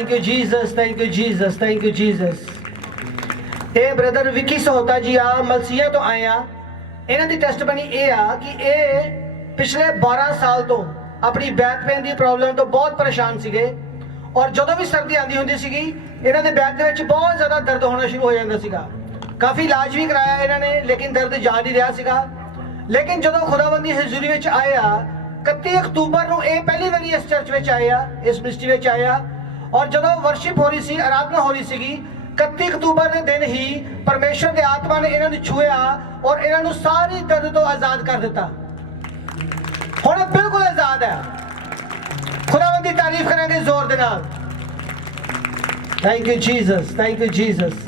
Thank you Jesus, thank you Jesus, thank you Jesus. ये brother Vicky Sahota जी आ मलसिया तो आए आ। इन्हां दी टेस्टमनी ये आ कि ये पिछले 12 साल तो अपनी बैक पेन की प्रॉब्लम तो बहुत परेशान सीगे और जो भी सर्दी आती होंगी सीगी इन्हां दे बैक दे विच बहुत ज़्यादा दर्द होना शुरू हो जाता सीगा। काफ़ी इलाज भी कराया इन्होंने लेकिन दर्द जा नहीं रहा सीगा। लेकिन जो खुदाबंदी हजूरी विच आए आ 31 अक्तूबर को ये पहली बारी इस चर्च में आए आ, इस मिनिस्ट्री में आए आ और जो वर्शिप हो रही सी, आराधना हो रही सी 31 अक्तूबर के दिन ही परमेश्वर के आत्मा ने इन्होंने छुआ और इन्होंने सारी दर्द तो आज़ाद कर दिता। हुण बिल्कुल आज़ाद है। खुदावंदी तारीफ करेंगे जोर दे नाल। Thank you Jesus, thank you Jesus.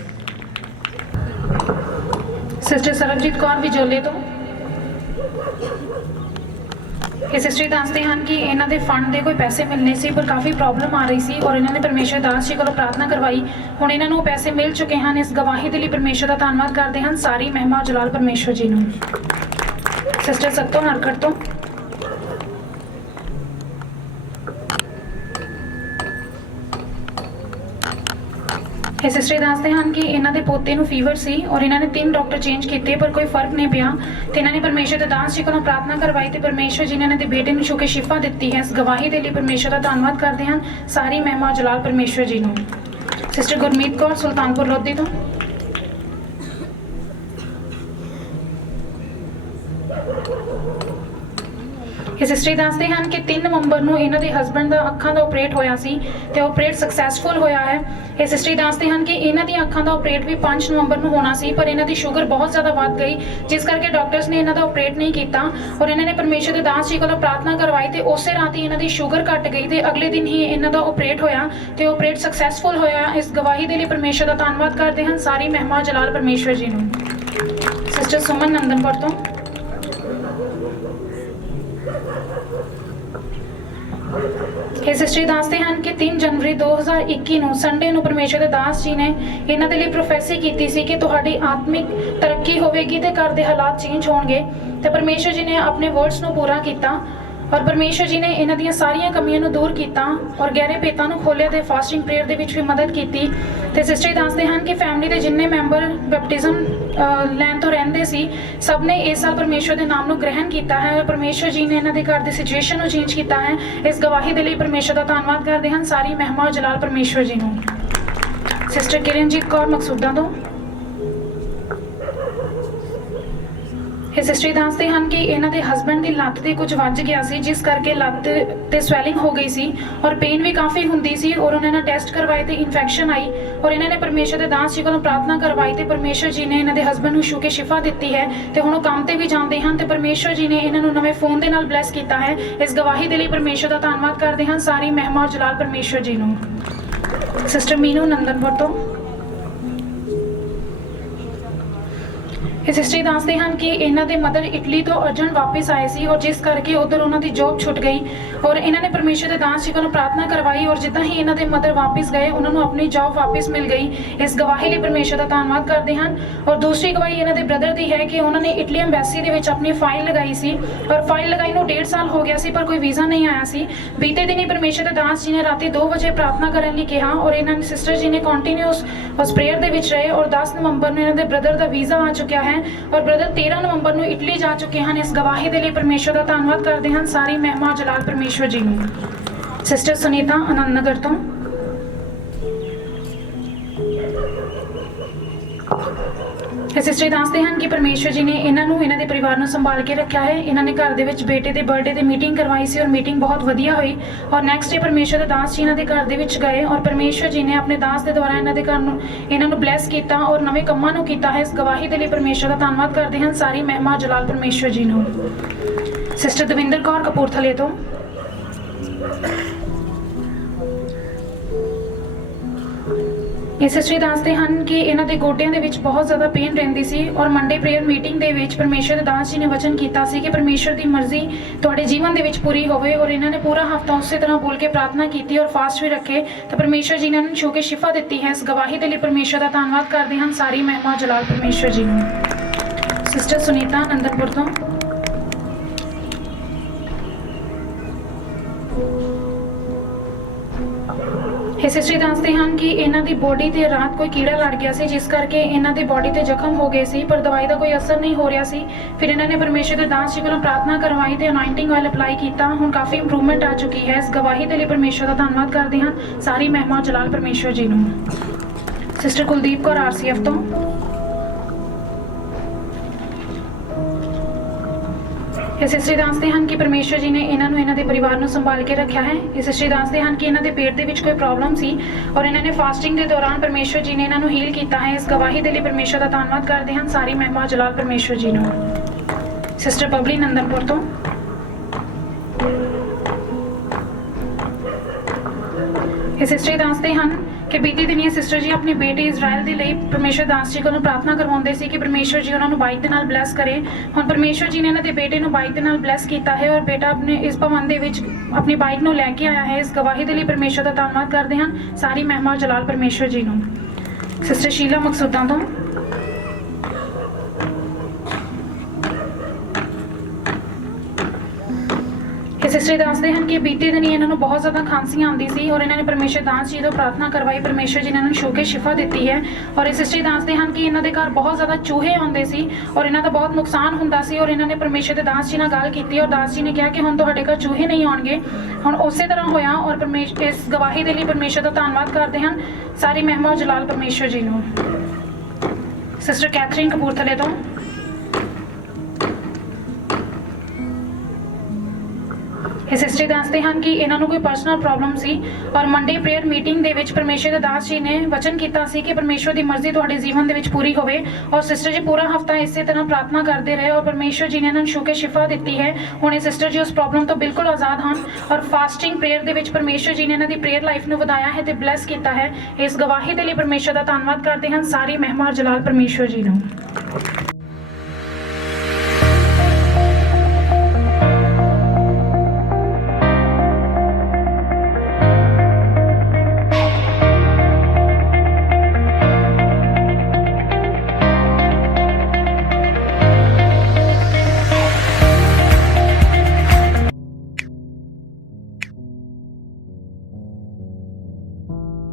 Sister Sarabjit Kaur विजोले तो ये सिस्टर दसते हैं कि इन्हों के फंड के कोई पैसे मिलने से पर काफ़ी प्रॉब्लम आ रही सी और इन्होंने परमेश्वर दास जी को प्रार्थना करवाई। हुण इन्होंने वो पैसे मिल चुके हैं। इस गवाही के लिए परमेश्वर का धन्यवाद करते हैं। सारी महिमा जलाल परमेश्वर जी ने। सिस्टर सत्तो नरकट तो ये सिस्टर दसते हैं कि इन्हों के पोते को फीवर सी और इन्होंने 3 डॉक्टर चेंज किए पर कोई फर्क नहीं पिया। तो इन्होंने परमेश्वर के दास जी को प्रार्थना करवाई तो परमेश्वर जी ने इन्होंने बेटे को छू के शिफा दी है। इस गवाही के लिए परमेश्वर का धन्यवाद करते हैं। सारी महिमा जलाल परमेश्वर जी ने। सिस्टर गुरमीत कौर सुल्तानपुर लोधी तो ये सिस्टर दसते हैं कि 3 नवंबर को इन्हों के हसबैंड का अखां का ऑपरेट होया सी ते ऑपरेट सक्सैसफुल होया है। ये सिस्टर दसते हैं कि इन्हों की अखां का ऑपरेट भी 5 नवंबर को होना सी पर इन्हों की शुगर बहुत ज़्यादा बढ़ गई जिस करके डॉक्टर्स ने इन्हों का ऑपरेट नहीं किया और इन्होंने परमेश्वर के दास जी को प्रार्थना करवाई तो उस रात ही इन्हों की शुगर घट गई तो अगले दिन ही इन्हों का ऑपरेट होया तो ऑपरेट सक्सैसफुल होया। इस गवाही के लिए परमेश्वर का धन्यवाद करते हैं। सारी महिमा जलाल परमेश्वर जी ने। सिस्टर सुमन नंदनपुर तो ये सिस्टर दसते हैं कि 3 जनवरी 2021 संडे को परमेश्वर के दास जी ने इन्हों के लिए प्रोफेसी की सी कि तुम्हारी आत्मिक तरक्की होगी तो घर के हालात चेंज होंगे। तो परमेश्वर जी ने अपने वर्ड्स को पूरा किया और परमेश्वर जी ने इन्हों दी सारिया कमियों दूर किया और गहरे भेतों को खोलिया तो फास्टिंग प्रेयर के भी मदद की। तो सिस्टर दसते हैं कि फैमिली के जिन्ने मैंबर बैप्टिज्म लैन तो रहते सी सब ने इस साल परमेश्वर के नाम को ग्रहण किया है और परमेश्वर जी ने इन्हों के घर की सिचुएशन को चेंज किया है। इस गवाही के लिए परमेश्वर का धन्यवाद करते हैं। सारी महिमा जलाल परमेश्वर जी ने। सिस्टर किरणजीत कौर मकसूदा तो ये सिस्टर दसते हैं कि इन्हों के हसबैंड की लत्त से कुछ वज गया सी जिस करके लत्त ते स्वैलिंग हो गई सी और पेन भी काफ़ी होंगी सी और उन्होंने टेस्ट करवाए तो इन्फेक्शन आई और इन्होंने परमेश्वर के दास जी को प्रार्थना करवाई तो परमेश्वर जी ने इन्हों के हसबैंड को छू के शिफा दी है। तो हुण काम पर भी जाते हैं तो परमेश्वर जी ने इन्होंने नवे फोन के नाल ब्लैस किया है। इस गवाही के लिए परमेश्वर का धन्यवाद करते हैं। सारी महिमा जलाल परमेश्वर जी ने। सिस्टर मीनू नंदनपुर तो ये सिस्टर दसते हैं कि इन्हों के मदर इटली तो अर्जेंट वापस आए सी और जिस करके उधर उन्होंने जॉब छुट गई और इन्होंने परमेश्वर के दास जी को प्रार्थना करवाई और जिदा ही इन्हों के मदर वापस गए उन्होंने अपनी जॉब वापस मिल गई। इस गवाही लिए परमेश्वर का धन्यवाद करते हैं। और दूसरी गवाही इन्हों के ब्रदर की है कि उन्होंने इटली एम्बेसी के अपनी फाइल लगाई सी और फाइल लगाई को 1.5 साल हो गया सी पर कोई वीज़ा नहीं आया सी। बीते दिन ही परमेश्वर के दास जी ने रात 2 बजे प्रार्थना करने लिए कहा और इन्होंने सिस्टर जी ने कॉन्टीन्यूस उस प्रेयर के रहे और 10 नवंबर को इन्होंने ब्रदर का वीज़ा आ चुका है और ब्रदर 13 नवंबर को इटली जा चुके हैं। इस गवाही के लिए परमेश्वर का धन्यवाद करते हैं। सारी महिमा जलाल परमेश्वर जी ने। सिस्टर सुनीता आनंद नगर तो सिस्टर दसते हैं कि परमेश्वर जी ने इन्हों के परिवार को संभाल के रखा है। इन्होंने घर के बेटे के बर्थडे की मीटिंग करवाई सी और मीटिंग बहुत वधिया हुई और नैक्सट डे परमेश्वर के दास जी इन्हों के घर गए और परमेश्वर जी ने अपने दास के द्वारा इन्हों के घर इन्हों ब्लैस किया और नवे कमां को किया है। इस गवाही के लिए परमेश्वर का धन्यवाद करते हैं। सारी महिमा जलाल परमेश्वर जी ने। सिस्टर दविंदर कौर कपूरथले तो ये सिस्टर दसते हैं कि इन्हों के गोडिया के बहुत ज़्यादा पेन रही सी और मंडे प्रेयर मीटिंग के परमेश्वर के दास जी ने वचन किया कि परमेश्वर की मर्जी थोड़े जीवन के पूरी होवे और इन्होंने पूरा हफ्ता उस तरह बोल के प्रार्थना की और फास्ट भी रखे तो परमेश्वर जी ने इन्होंने छू के शिफा दी है। इस गवाही के लिए परमेश्वर का धन्यवाद करते हैं। सारी महिमा जलाल परमेश्वर जी ने। सिस्टर सुनीता नंदनपुर तो ਇਹ ਸਿਸਟਰ ਦੱਸਦੇ ਹਨ ਕਿ ਇਹਨਾਂ ਦੀ ਬੋਡੀ ਤੇ ਰਾਤ ਕੋਈ ਕੀੜਾ ਲੜ ਗਿਆ ਸੀ, ਜਿਸ ਕਰਕੇ ਇਹਨਾਂ ਦੀ ਬੋਡੀ ਤੇ ਜ਼ਖਮ ਹੋ ਗਏ ਸੀ, ਪਰ ਦਵਾਈ ਦਾ ਕੋਈ ਅਸਰ ਨਹੀਂ ਹੋ ਰਿਹਾ ਸੀ। ਫਿਰ ਇਹਨਾਂ ਨੇ ਪਰਮੇਸ਼ਰ ਦੇ ਦਾਸ ਜੀ ਕੋਲੋਂ ਪ੍ਰਾਰਥਨਾ ਕਰਵਾਈ ਤੇ ਅਨਾਇੰਟਿੰਗ ਆਇਲ ਅਪਲਾਈ ਕੀਤਾ। ਹੁਣ ਕਾਫੀ ਇੰਪਰੂਵਮੈਂਟ ਆ ਚੁੱਕੀ ਹੈ। ਇਸ ਗਵਾਹੀ ਦੇ ਲਈ ਪਰਮੇਸ਼ਰ ਦਾ ਧੰਨਵਾਦ ਕਰਦੇ ਹਾਂ। ਸਾਰੀ ਮਹਿਮਾ ਜਲਾਲ ਪਰਮੇਸ਼ਰ ਜੀ ਨੂੰ। ਸਿਸਟਰ ਕੁਲਦੀਪ ਕੌਰ RCF ਤੋਂ। ਇਹ ਸਿਸਟਰ ਦੱਸਦੇ ਹਨ ਕਿ ਪਰਮੇਸ਼ਰ ਜੀ ਨੇ ਇਹਨਾਂ ਨੂੰ ਇਹਨਾਂ ਦੇ ਪਰਿਵਾਰ ਨੂੰ ਸੰਭਾਲ ਕੇ ਰੱਖਿਆ ਹੈ। ਇਹ ਸਿਸਟਰ ਦੱਸਦੇ ਹਨ ਕਿ ਇਹਨਾਂ ਦੇ ਪੇਟ ਦੇ ਵਿੱਚ ਕੋਈ ਪ੍ਰੋਬਲਮ ਸੀ ਔਰ ਇਹਨਾਂ ਨੇ ਫਾਸਟਿੰਗ ਦੇ ਦੌਰਾਨ ਪਰਮੇਸ਼ਰ ਜੀ ਨੇ ਇਹਨਾਂ ਨੂੰ ਹੀਲ ਕੀਤਾ ਹੈ। ਇਸ ਗਵਾਹੀ ਦੇ ਲਈ ਪਰਮੇਸ਼ਰ ਦਾ ਧੰਨਵਾਦ ਕਰਦੇ ਹਨ। ਸਾਰੀ ਮਹਿਮਾ ਜਲਾਲ ਪਰਮੇਸ਼ਰ ਜੀ ਨੂੰ। ਸਿਸਟਰ ਬਬਲੀ ਨੰਦਨਪੁਰ ਤੋਂ। ਇਹ ਸਿਸਟਰ ਦੱਸਦੇ ਹਨ ਕਿ ਬੀਤੀ ਦਿਨੀ ਸਿਸਟਰ ਜੀ ਆਪਣੇ ਬੇਟੇ ਇਜ਼ਰਾਈਲ ਦੇ ਲਈ ਪਰਮੇਸ਼ਰ ਦਾਸ ਜੀ ਕੋਲੋਂ ਪ੍ਰਾਰਥਨਾ ਕਰਵਾਉਂਦੇ ਸੀ ਕਿ ਪਰਮੇਸ਼ਰ ਜੀ ਉਹਨਾਂ ਨੂੰ ਬਾਈਕ ਦੇ ਨਾਲ ਬਲੈਸ ਕਰੇ। ਹੁਣ ਪਰਮੇਸ਼ਰ ਜੀ ਨੇ ਇਹਨਾਂ ਦੇ ਬੇਟੇ ਨੂੰ ਬਾਈਕ ਦੇ ਨਾਲ ਬਲੈਸ ਕੀਤਾ ਹੈ ਔਰ ਬੇਟਾ ਆਪਣੇ ਇਸ ਭਵਨ ਦੇ ਵਿੱਚ ਆਪਣੀ ਬਾਈਕ ਨੂੰ ਲੈ ਕੇ ਆਇਆ ਹੈ। ਇਸ ਗਵਾਹੀ ਦੇ ਲਈ ਪਰਮੇਸ਼ਰ ਦਾ ਧੰਨਵਾਦ ਕਰਦੇ ਹਨ। ਸਾਰੀ ਮਹਿਮਾ ਜਲਾਲ ਪਰਮੇਸ਼ਰ ਜੀ ਨੂੰ। ਸਿਸਟਰ ਸ਼ੀਲਾ ਮਕਸੂਦਾਂ ਤੋਂ। ਇਹ ਸਿਸਟਰ ਦੱਸਦੇ ਹਨ ਕਿ ਬੀਤੇ ਦਿਨੀ ਇਹਨਾਂ ਨੂੰ ਬਹੁਤ ਜ਼ਿਆਦਾ ਖਾਂਸੀ ਆਉਂਦੀ ਸੀ ਔਰ ਇਹਨਾਂ ਨੇ ਪਰਮੇਸ਼ਰ ਦਾਸ ਜੀ ਤੋਂ ਪ੍ਰਾਰਥਨਾ ਕਰਵਾਈ। ਪਰਮੇਸ਼ਰ ਜੀ ਨੇ ਇਹਨਾਂ ਨੂੰ ਛੂਹ ਕੇ ਸ਼ਿਫਾ ਦਿੱਤੀ ਹੈ। ਔਰ ਇਹ ਸਿਸਟਰ ਦੱਸਦੇ ਹਨ ਕਿ ਇਹਨਾਂ ਦੇ ਘਰ ਬਹੁਤ ਜ਼ਿਆਦਾ ਚੂਹੇ ਆਉਂਦੇ ਸੀ ਔਰ ਇਹਨਾਂ ਦਾ ਬਹੁਤ ਨੁਕਸਾਨ ਹੁੰਦਾ ਸੀ ਔਰ ਇਹਨਾਂ ਨੇ ਪਰਮੇਸ਼ਰ ਦੇ ਦਾਸ ਜੀ ਨਾਲ ਗੱਲ ਕੀਤੀ ਔਰ ਦਾਸ ਜੀ ਨੇ ਕਿਹਾ ਕਿ ਹੁਣ ਤੁਹਾਡੇ ਘਰ ਚੂਹੇ ਨਹੀਂ ਆਉਣਗੇ। ਹੁਣ ਉਸੇ ਤਰ੍ਹਾਂ ਹੋਇਆ ਔਰ ਪਰਮੇਸ਼ਰ ਇਸ ਗਵਾਹੀ ਦੇ ਲਈ ਪਰਮੇਸ਼ਰ ਦਾ ਧੰਨਵਾਦ ਕਰਦੇ ਹਨ। ਸਾਰੀ ਮਹਿਮਾ ਜਲਾਲ ਪਰਮੇਸ਼ਰ ਜੀ ਨੂੰ। ਸਿਸਟਰ ਕੈਥਰੀਨ ਕਪੂਰਥਲੇ ਤੋਂ। ਇਹ ਸਿਸਟਰ ਦੱਸਦੇ ਹਨ ਕਿ ਇਹਨਾਂ ਨੂੰ ਕੋਈ ਪਰਸਨਲ ਪ੍ਰੋਬਲਮ ਸੀ ਔਰ ਮੰਡੇ ਪ੍ਰੇਅਰ ਮੀਟਿੰਗ ਦੇ ਵਿੱਚ ਪਰਮੇਸ਼ਰ ਦੇ ਦਾਸ ਜੀ ਨੇ ਵਚਨ ਕੀਤਾ ਸੀ ਕਿ ਪਰਮੇਸ਼ਰ ਦੀ ਮਰਜ਼ੀ ਤੁਹਾਡੇ ਜੀਵਨ ਦੇ ਵਿੱਚ ਪੂਰੀ ਹੋਵੇ। ਔਰ ਸਿਸਟਰ ਜੀ ਪੂਰਾ ਹਫਤਾ ਇਸੇ ਤਰ੍ਹਾਂ ਪ੍ਰਾਰਥਨਾ ਕਰਦੇ ਰਹੇ ਔਰ ਪਰਮੇਸ਼ਰ ਜੀ ਨੇ ਇਹਨਾਂ ਨੂੰ ਛੂਹ ਕੇ ਸ਼ਿਫਾ ਦਿੱਤੀ ਹੈ। ਹੁਣ ਇਹ ਸਿਸਟਰ ਜੀ ਉਸ ਪ੍ਰੋਬਲਮ ਤੋਂ ਬਿਲਕੁਲ ਆਜ਼ਾਦ ਹਨ ਔਰ ਫਾਸਟਿੰਗ ਪ੍ਰੇਅਰ ਦੇ ਵਿੱਚ ਪਰਮੇਸ਼ਰ ਜੀ ਨੇ ਇਹਨਾਂ ਦੀ ਪ੍ਰੇਅਰ ਲਾਈਫ ਨੂੰ ਵਧਾਇਆ ਹੈ ਤੇ ਬਲੈਸ ਕੀਤਾ ਹੈ। ਇਸ ਗਵਾਹੀ ਦੇ ਲਈ ਪਰਮੇਸ਼ਰ ਦਾ ਧੰਨਵਾਦ ਕਰਦੇ ਹਨ। ਸਾਰੀ ਮਹਿਮਾ ਜਲਾਲ ਪਰਮੇਸ਼ਰ ਜੀ ਨੂੰ।